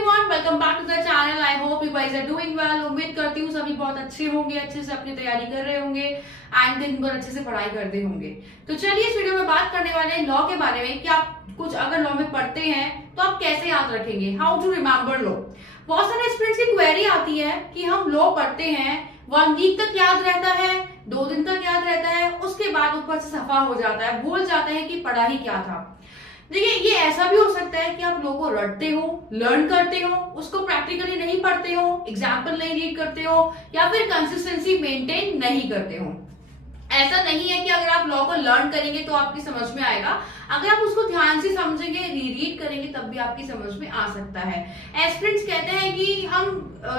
Everyone, welcome back to the channel. I hope you guys are doing well. उम्मीद करती हूँ सभी बहुत अच्छे होंगे, अच्छे से अपनी तैयारी कर रहे होंगे एंड दिन भर अच्छे से पढ़ाई करते होंगे। तो चलिए इस वीडियो में बात करने वाले हैं लॉ के बारे में कि आप कुछ अगर लॉ में पढ़ते हैं तो आप कैसे याद रखेंगे, हाउ टू रिमेम्बर लॉ। बहुत सारे स्टूडेंट्स की क्वेरी आती है कि हम लॉ पढ़ते हैं, 1 वीक तक याद रहता है, 2 दिन तक याद रहता है, उसके बाद ऊपर से सफा हो जाता है, भूल जाते हैं कि पढ़ा ही क्या था। देखिए, ये ऐसा भी हो सकता है कि आप लोगों को रटते हो, लर्न करते हो, उसको प्रैक्टिकली नहीं पढ़ते हो, एग्जाम्पल नहीं रीड करते हो, या फिर कंसिस्टेंसी मेंटेन नहीं करते हो। ऐसा नहीं है कि अगर आप लॉ को लर्न करेंगे तो आपकी समझ में आएगा। अगर आप उसको ध्यान से समझेंगे, रीड करेंगे, तब भी आपकी समझ में आ सकता है। एस्पिरेंट्स कहते हैं कि हम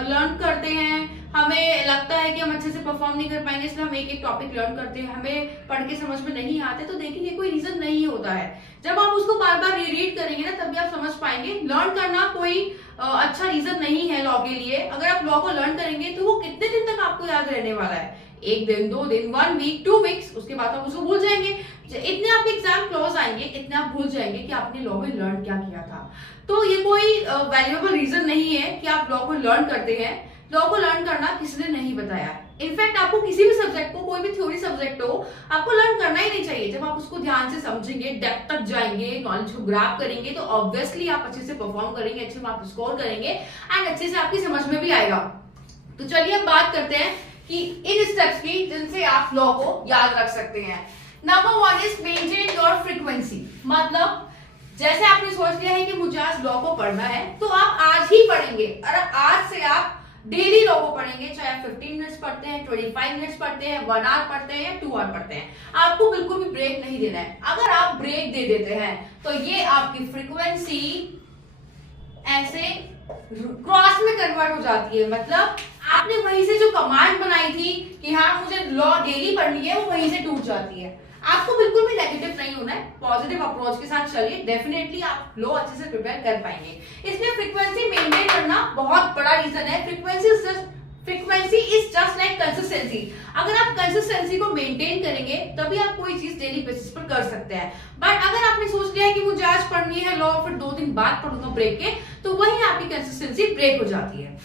लर्न करते हैं, हमें लगता है कि हम अच्छे से परफॉर्म नहीं कर पाएंगे, इसलिए हम एक एक टॉपिक लर्न करते हैं, हमें पढ़ के समझ में नहीं आते। तो देखिए, ये कोई रीजन नहीं होता है। जब आप उसको बार बार रीड करेंगे ना, तभी आप समझ पाएंगे। लर्न करना कोई अच्छा रीजन नहीं है लॉ के लिए। अगर आप लॉ को लर्न करेंगे तो वो कितने दिन तक आपको याद रहने वाला है? 1 दिन, 2 दिन, 1 वीक, 2 वीक्स, उसके बाद आप उसको भूल जाएंगे। इतने आपके एग्जाम क्लोज आएंगे, इतने आप भूल जाएंगे कि आपने लॉ में लर्न क्या किया था। तो ये कोई वैल्यूएबल रीजन नहीं है कि आप लॉ को लर्न करते हैं। लॉ को लर्न करना किसी ने नहीं बताया। इनफैक्ट आपको किसी भी सब्जेक्ट को, कोई भी थ्योरी सब्जेक्ट हो, आपको लर्न करना ही नहीं चाहिए। जब आप उसको ध्यान से समझेंगे, डेप्थ तक जाएंगे, नॉलेज को ग्रैब करेंगे, तो ऑब्वियसली आप अच्छे से परफॉर्म करेंगे, अच्छे मार्क्स स्कोर करेंगे एंड अच्छे से आपकी समझ में भी आएगा। तो चलिए अब बात करते हैं कि इन स्टेप्स की जिनसे आप लॉ को याद रख सकते हैं। Number 1 is maintain your frequency. मतलब जैसे आपने सोच लिया है कि मुझे आज लॉ को पढ़ना है, तो आप आज ही पढ़ेंगे। और आज से आप डेली लॉ को पढ़ेंगे, चाहे आप 15 मिनट्स पढ़ते हैं, 25 मिनट्स पढ़ते हैं, 1 आवर पढ़ते हैं या 2 आवर पढ़ते हैं, आपको बिल्कुल भी ब्रेक नहीं देना है। अगर आप ब्रेक दे देते हैं तो ये आपकी फ्रीक्वेंसी ऐसे क्रॉस में कन्वर्ट हो जाती है। मतलब आपने वहीं से जो कमांड बनाई थी कि हाँ मुझे लॉ डेली पढ़नी है, वो वहीं से टूट जाती है। आपको बिल्कुल भी नेगेटिव नहीं होना है, पॉजिटिव अप्रोच के साथ चलिए, डेफिनेटली आप लॉ अच्छे से प्रिपेयर कर पाएंगे। इसमें फ्रीक्वेंसी मेंटेन करना बहुत बड़ा रीजन है। Frequency is just like consistency. अगर आप कंसिस्टेंसी को मेंटेन करेंगे तभी आप कोई चीज डेली बेसिस पर कर सकते हैं। बट अगर आपने सोच लिया है कि मुझे आज पढ़नी है लॉ, फिर 2 दिन बाद पढ़ूंगा ब्रेक के, तो वही आपकी कंसिस्टेंसी ब्रेक हो जाती है।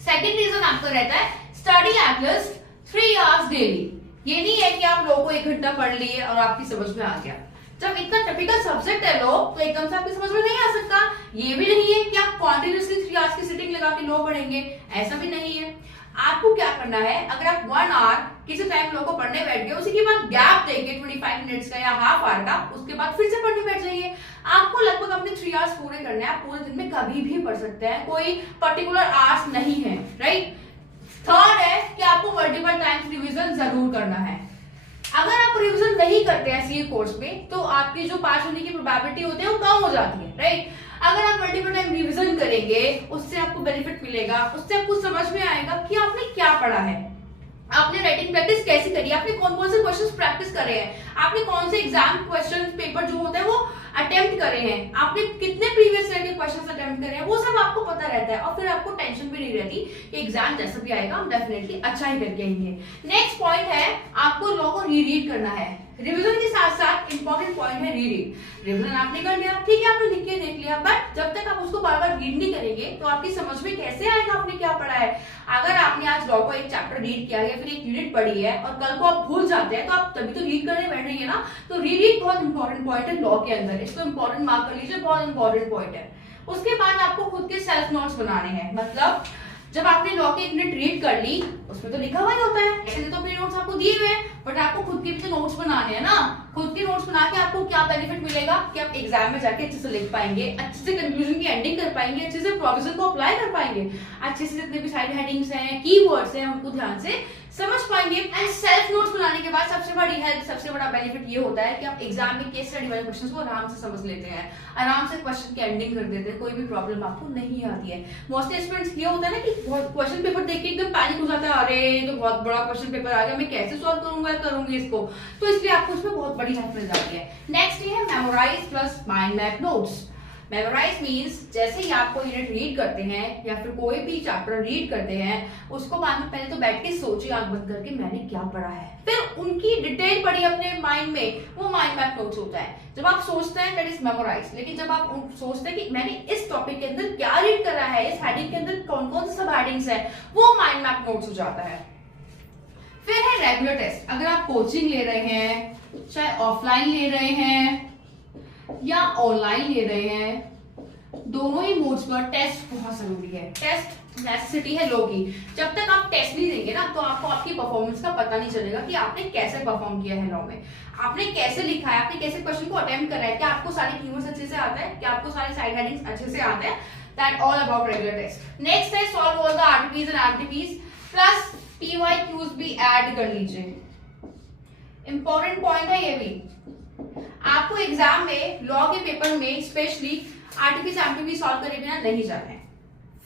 सेकेंड रीजन आपका रहता है study at least 3 hours daily. ये नहीं है कि आप लॉ को 1 घंटा पढ़ लिए और आपकी समझ में आ गया। जब इतना टिपिकल सब्जेक्ट है लॉ, तो एकदम से आपकी समझ में नहीं आ सकता। ये भी नहीं है कि आप कॉन्टिन्यूसली 3 आवर्स की सिटिंग लगा के लॉ पढ़ेंगे, ऐसा भी नहीं है। आपको क्या करना है, अगर आप 1 आवर किसी टाइम लॉ को पढ़ने बैठ गए, उसी के बाद गैप देंगे 25 मिनट्स का या हाफ आवर का, उसके बाद फिर से पढ़ने बैठ जाइए। आपको लगभग अपने 3 आवर्स पूरे करने हैं। आप पूरे दिन में कभी भी पढ़ सकते हैं, कोई पर्टिकुलर आवर्स नहीं है, राइट। थर्ड है कि आपको मल्टीपल टाइम्स रिवीजन जरूर करना है। अगर आप रिवीजन नहीं करते हैं सीए कोर्स में, तो आपकी जो पास होने की प्रोबेबिलिटी होती है वो कम हो जाती है, राइट। अगर आप मल्टीपल टाइम रिवीजन करेंगे, उससे आपको बेनिफिट मिलेगा, उससे आपको समझ में आएगा कि आपने क्या पढ़ा है, आपने राइटिंग प्रैक्टिस कैसे करी, आपने कौन कौन से क्वेश्चंस प्रैक्टिस करे हैं, आपने कौन से एग्जाम क्वेश्चन पेपर जो होता है वो अटेम्प्ट करे हैं, आपने कितने प्रीवियस ईयर के क्वेश्चंस अटेम्प्ट करे हैं, वो सब आपको पता रहता है। और फिर आपको टेंशन भी नहीं रहती कि एग्जाम जैसा भी आएगा हम डेफिनेटली अच्छा ही करके आएंगे। नेक्स्ट पॉइंट है, आपको लॉ को रीड करना है। रिवीजन के साथ साथ इंपॉर्टेंट पॉइंट है रीडिंग। रिवीजन आपने कर लिया, ठीक है, आपने लिख के देख लिया, बट जब तक आप उसको बार बार रीड नहीं करेंगे तो आपकी समझ में कैसे आएगा आपने क्या पढ़ा है। अगर आपने आज लॉ को 1 चैप्टर रीड किया या फिर 1 यूनिट पढ़ी है और कल को आप भूल जाते हैं, तो आप तभी तो रीड करने बैठ रही है ना। तो रीडिंग बहुत इंपॉर्टेंट पॉइंट है लॉ के अंदर, इसको इंपॉर्टेंट मार्क कर लीजिए, बहुत इंपॉर्टेंट पॉइंट है। उसके बाद आपको खुद के सेल्फ नोट्स बनाने हैं। मतलब जब आपने लॉ के 1 यूनिट रीड कर ली, उसमें तो लिखा हुआ ही होता है, ऐसे तो अपने नोट्स आपको दिए हुए हैं, बट आपको खुद के भी तो नोट्स बनाने हैं ना। खुद के नोट्स बना के आपको क्या बेनिफिट मिलेगा कि आप एग्जाम में जाके अच्छे से लिख पाएंगे, अच्छे से कंक्लूजन की एंडिंग कर पाएंगे, अच्छे से प्रोविजन को अप्लाई कर पाएंगे, अच्छे से जितने भी साइड हेडिंग्स हैं, कीवर्ड्स हैं, उनको ध्यान से समझ पाएंगे। एंड सेल्फ नोट्स बनाने के बाद सबसे बड़ी हेल्प, सबसे बड़ा बेनिफिट ये होता है कि आप एग्जाम में केस स्टडी वाले क्वेश्चंस को आराम से समझ लेते हैं, आराम से क्वेश्चन की एंडिंग कर देते हैं, कोई भी प्रॉब्लम आपको नहीं आती है। मोस्टली स्टूडेंट्स ये होता है ना कि क्वेश्चन पेपर देख के एकदम पैनिक हो जाता है, अरे तो बहुत बड़ा क्वेश्चन पेपर आ गया, मैं कैसे सॉल्व करूंगी इसको। तो इसलिए आपको इसमें बहुत बड़ी हेल्प मिल जाती है। नेक्स्ट ये है memorise plus mind map notes. Memorise means जैसे ही आप कोई यूनिट रीड करते हैं या फिर कोई भी चैप्टर रीड करते हैं, उसको बाद में पहले तो बैठ के सोचिए आंख बंद करके मैंने क्या पढ़ा है, फिर उनकी डिटेल पढ़ी अपने माइंड में, वो माइंड मैप नोट्स होता है। जब आप सोचते हैं दैट इज मेमोराइज, लेकिन जब आप सोचते हैं कि मैंने इस टॉपिक के अंदर क्या रीड करा है, इस हेडिंग के अंदर कौन कौन से सब हेडिंग्स है, वो माइंड मैप नोट्स हो जाता है। फिर है रेगुलर टेस्ट। अगर आप कोचिंग ले रहे हैं, चाहे ऑफलाइन ले रहे हैं या ऑनलाइन ले रहे हैं, दोनों ही मोड्स पर टेस्ट बहुत जरूरी है। टेस्ट नेसेसिटी है लॉ की। जब तक आप टेस्ट नहीं देंगे ना, तो आपको आपकी परफॉर्मेंस का पता नहीं चलेगा कि आपने कैसे परफॉर्म किया है लॉ में, आपने कैसे लिखा है, आपने कैसे क्वेश्चन को अटेम्प्ट करा है, क्या आपको सारे कीवर्ड्स अच्छे से आता है, क्या आपको सारे साइड हेडिंग्स अच्छे से आते हैं। That all about regular test. Next है solve all the RTPs and MTPs plus PYQs भी ऐड कर लीजिए। इंपॉर्टेंट पॉइंट है ये भी। आपको एग्जाम में लॉ के पेपर में स्पेशली आरटीपीज एमटीपी सॉल्व करे बिना नहीं जाना है।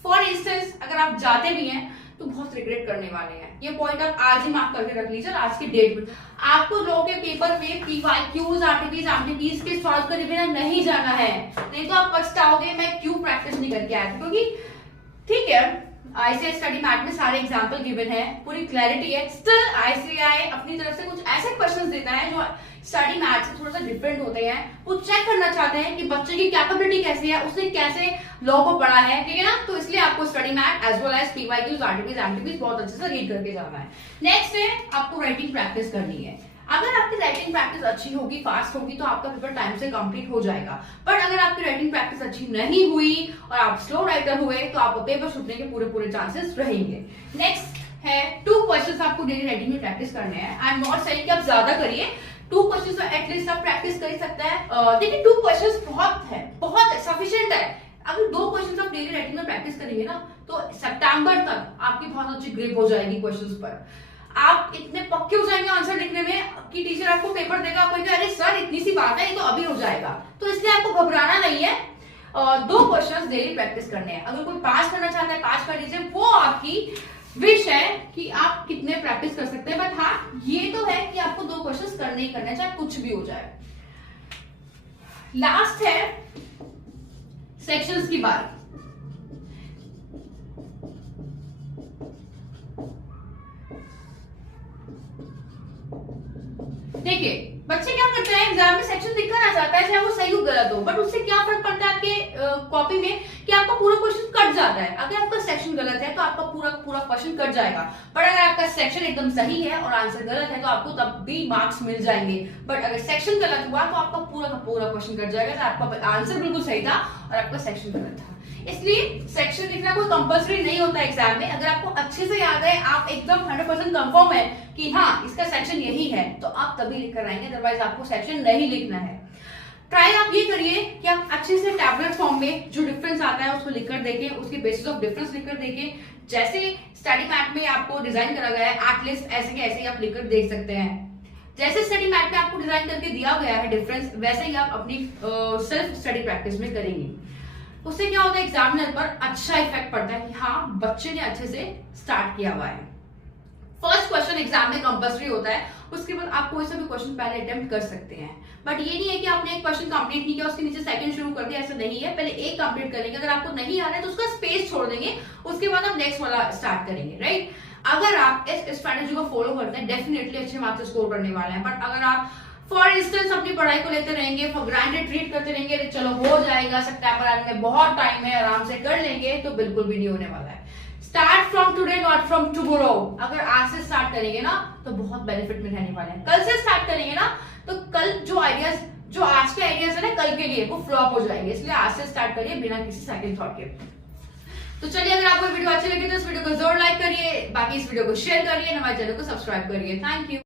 फॉर इंस्टेंस अगर आप जाते भी हैं तो बहुत रिग्रेट करने वाले हैं। ये पॉइंट आप आज ही मार्क करके रख लीजिए, आज की डेट में। आपको लॉ के पेपर में पीवाईक्यूज आरटीपीज एमटीपीज के सॉल्व करे बिना नहीं जाना है, नहीं तो आप पछताओगे मैं क्यों प्रैक्टिस नहीं करके आया था। क्योंकि ठीक है आईसीआई स्टडी मैट में सारे एग्जांपल गिवन है, पूरी क्लैरिटी है, स्टिल आईसीआई अपनी तरफ से कुछ ऐसे क्वेश्चंस देता है जो स्टडी मैट से थोड़ा सा डिफरेंट होते हैं। वो चेक करना चाहते हैं कि बच्चे की कैपेबिलिटी कैसी है, उसने कैसे लॉ को पढ़ा है, ठीक है ना। तो इसलिए आपको study mat as well as PYQs RTPs MTPs बहुत अच्छे से रीड करके जाना है। नेक्स्ट है आपको राइटिंग प्रैक्टिस करनी है। अगर आपकी राइटिंग प्रैक्टिस अच्छी होगी, फास्ट होगी, तो आपका पेपर टाइम से कंप्लीट हो जाएगा। बट अगर आपकी राइटिंग प्रैक्टिस अच्छी नहीं हुई और आप स्लो राइटर हुए, तो आपको पेपर छूटने के पूरे चांसेस रहेंगे। नेक्स्ट है 2 क्वेश्चंस आपको डेली राइटिंग में प्रैक्टिस करने हैं। आई एम नॉट सेइंग कि आप ज्यादा करिए, 2 क्वेश्चंस तो एटलीस्ट आप प्रैक्टिस कर ही सकता है। देखिए 2 क्वेश्चंस बहुत सफिशिएंट है। अगर 2 क्वेश्चंस आप डेली राइटिंग में प्रैक्टिस करेंगे ना, तो सितंबर तक आपकी बहुत अच्छी ग्रिप हो जाएगी क्वेश्चंस पर। आप इतने पक्के हो जाएंगे आंसर लिखने में कि टीचर आपको पेपर देगा, आपको कहेगा अरे सर इतनी सी बात है, ये तो अभी हो जाएगा। तो इसलिए आपको घबराना नहीं है। 2 क्वेश्चंस डेली प्रैक्टिस करने हैं। अगर कोई पास करना चाहता है पास कर लीजिए, वो आपकी विश है कि आप कितने प्रैक्टिस कर सकते हैं। बट हाँ ये तो है कि आपको 2 क्वेश्चंस करने ही करने, चाहे कुछ भी हो जाए। लास्ट है सेक्शंस की बात। देखिए बच्चे क्या करते हैं, एग्जाम में सेक्शन दिखकर आ जाता है, चाहे वो सही हो गलत हो, बट उससे क्या फर्क पड़ता है आपके कॉपी में कि आपका पूरा क्वेश्चन कट जाता है। अगर आपका सेक्शन गलत है तो आपका पूरा क्वेश्चन कट जाएगा। बट अगर आपका सेक्शन एकदम सही है और आंसर गलत है तो आपको तब भी मार्क्स मिल जाएंगे। बट अगर सेक्शन गलत हुआ तो आपका पूरा क्वेश्चन कट जाएगा। तो आपका आंसर बिल्कुल सही था और आपका सेक्शन गलत था। इसलिए सेक्शन लिखना कोई कंपल्सरी नहीं होता एग्जाम में। अगर आपको अच्छे से याद है, आप एकदम 100% कंफर्म है कि हाँ इसका सेक्शन यही है, तो आप तभी लिख कर आएंगे, अदरवाइज आपको सेक्शन नहीं लिखना है। ट्राई आप ये करिए कि आप अच्छे से टैबलेट फॉर्म में जो डिफरेंस आता है उसको लिखकर देखें, उसके बेसिस ऑफ डिफरेंस लिखकर देखें। जैसे स्टडी मैट में आपको डिजाइन करा गया है, एटलीस्ट ऐसे के ऐसे ही आप लिखकर देख सकते हैं। जैसे स्टडी मैट में आपको डिजाइन करके दिया गया है डिफरेंस, वैसे ही आप अपनी सेल्फ स्टडी प्रैक्टिस में करेंगे। उससे क्या होता है, एग्जामिनर पर अच्छा इफेक्ट पड़ता है कि हाँ बच्चे ने अच्छे से स्टार्ट किया हुआ है। फर्स्ट क्वेश्चन एग्जाम में कंपल्सरी होता है, उसके बाद आप कोई सा भी क्वेश्चन पहले अटेम्प्ट कर सकते हैं। बट ये नहीं है कि आपने एक क्वेश्चन कंप्लीट नहीं किया उसके नीचे सेकंड शुरू कर दिया, ऐसा नहीं है। पहले एक कंप्लीट कर लेंगे, अगर आपको नहीं आ रहा है तो उसका स्पेस छोड़ देंगे, उसके बाद आप नेक्स्ट वाला स्टार्ट करेंगे, राइट। अगर आप इस स्ट्रैटेजी को फॉलो करते हैं डेफिनेटली अच्छे मार्क्स स्कोर करने वाले हैं। बट अगर आप फॉर इंस्टेंस अपनी पढ़ाई को लेते रहेंगे, फॉर ग्रांटेड ट्रीट करते रहेंगे, चलो हो जाएगा, सितंबर आने में बहुत टाइम है, आराम से कर लेंगे, तो बिल्कुल भी नहीं होने वाला है। Start from today not from tomorrow. अगर आज से स्टार्ट करेंगे ना तो बहुत बेनिफिट में रहने वाले हैं। कल से स्टार्ट करेंगे ना तो कल जो आइडियाज, जो आज के आइडियाज है ना कल के लिए, वो फ्लॉप हो जाएंगे। इसलिए आज से स्टार्ट करिए बिना किसी सेकंड थॉट के। तो चलिए, अगर आपको वीडियो अच्छी लगी तो इस वीडियो को जरूर लाइक करिए, बाकी इस वीडियो को शेयर करिए, हमारे चैनल को सब्सक्राइब करिए। Thank you.